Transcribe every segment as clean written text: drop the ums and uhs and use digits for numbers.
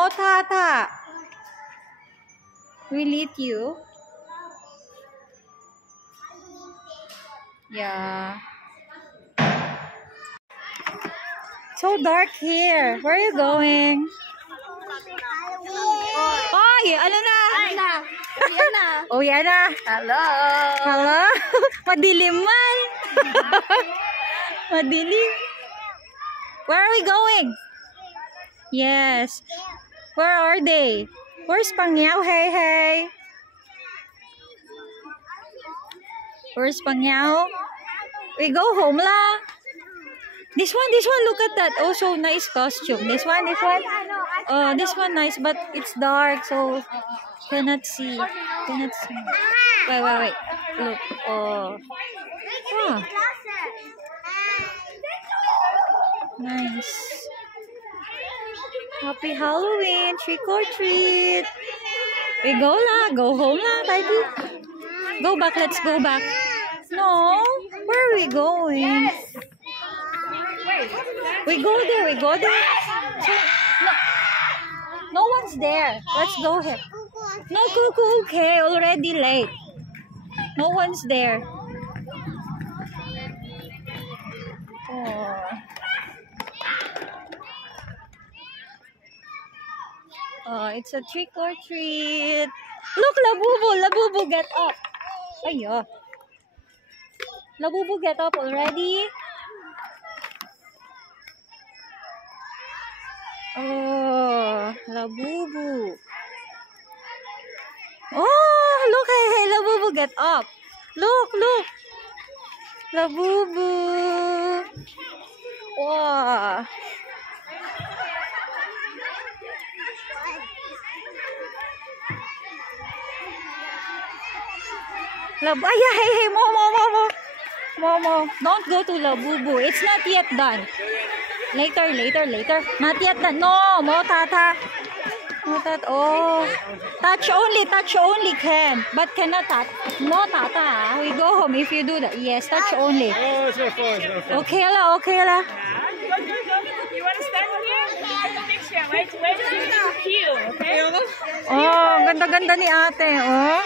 Mo Tata. Will eat you. Yeah. So dark here. Where are you going? Oh, ano na? Oh, yan na. Hello. Hello? Madilim man. Madilim. Where are we going? Yes. Where are they? Where's Pangyaw? Hey, hey. Where's Pangyaw? We go home lah. This one, look at that. Oh, so nice costume. This one. Oh, this one nice, but it's dark, so cannot see. Wait. Look. Oh. Ah. Nice. Happy Halloween. Trick or treat. We go lah. Go home lah, baby. Go back. Let's go back. No. Where are we going? We go there. So, no one's there. Let's go here. No, Cuckoo. Okay, already late. No one's there. Oh, it's a trick or treat. Look, Labubu, get up. Ayo. Labubu, get up already. Oh, Labubu. Oh, look, hey, Labubu, get up. Look. Labubu. Wow. Hey, Momo. Don't go to Labubu. It's not yet done. Later. Not yet done. No, Mo Tata. Oh, touch only can, but cannot touch. Mo Tata. We go home if you do that. Yes, touch only. Oh, it's not fun. Okay lah. You want to stand here? Take a picture. Wait to queue, okay? Oh, ganda ni ate. Oh.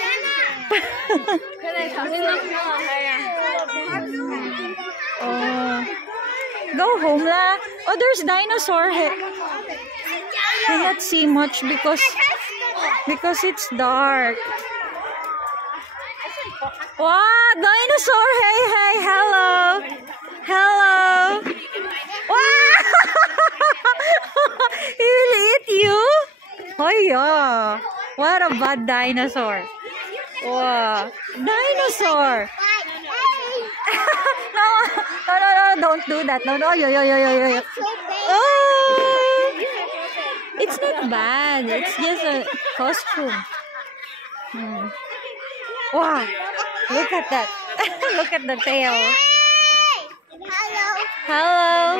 Oh. Go home lah. Oh, there's dinosaur here. Cannot see much because it's dark. Wow, dinosaur. Hey, hello. Wow. He will eat you. Oh yeah. What a bad dinosaur. Wow. Dinosaur. No, don't do that. No, yo. Oh, it's not bad. It's just a costume. Wow, look at that. Look at the tail. Hello.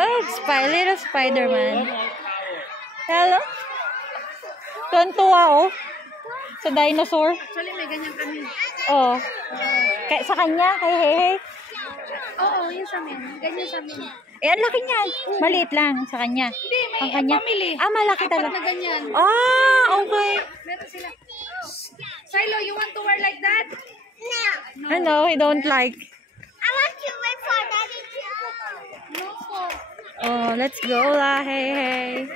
Oh, little Spider-Man. Hello. Tuwan-tuwa oh. Sa dinosaur. Actually, may ganyan kami. Oh. Kaya sa kanya, hey. Oo, yun sa amin. Ganyan sa amin. Ang laki niyan. Maliit lang sa kanya. Hindi, may ang kanya. family. Malaki talaga. Na ganyan. Okay. Meron sila. Silo, you want to wear like that? No. No, I don't like. I want to wait for Daddy too. No. Oh, let's go lah. Hey.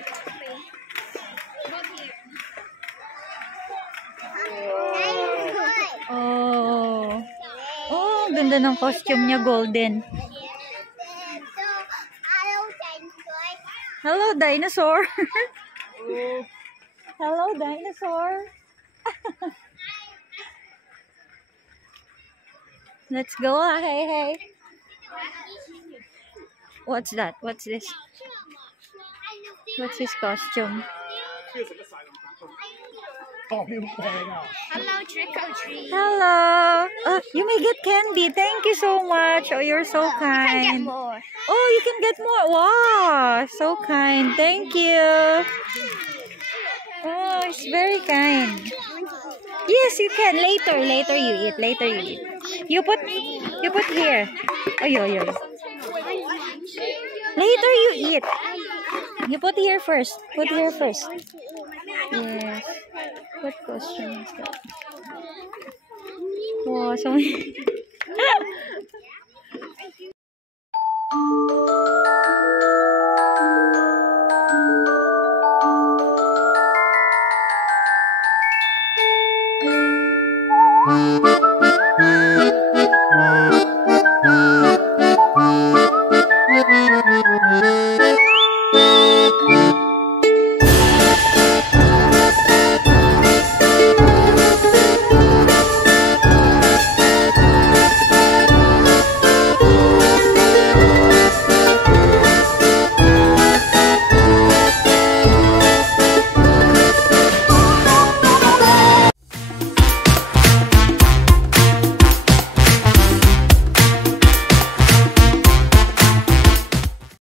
Oh, ganda ng costume niya, golden. Hello, dinosaur. Hello, dinosaur. Let's go. Hey. What's that? What's this? What's his costume? Hello, trick or treat. Hello. You may get candy. Thank you so much. Oh, you're so kind. You can get more. Oh, you can get more. Wow, so kind. Thank you. Oh, it's very kind. Yes, you can. Later you eat. You put here. Oh, yo. Later you eat. You put here first. Put here first. Yes. What question is that? Wow, so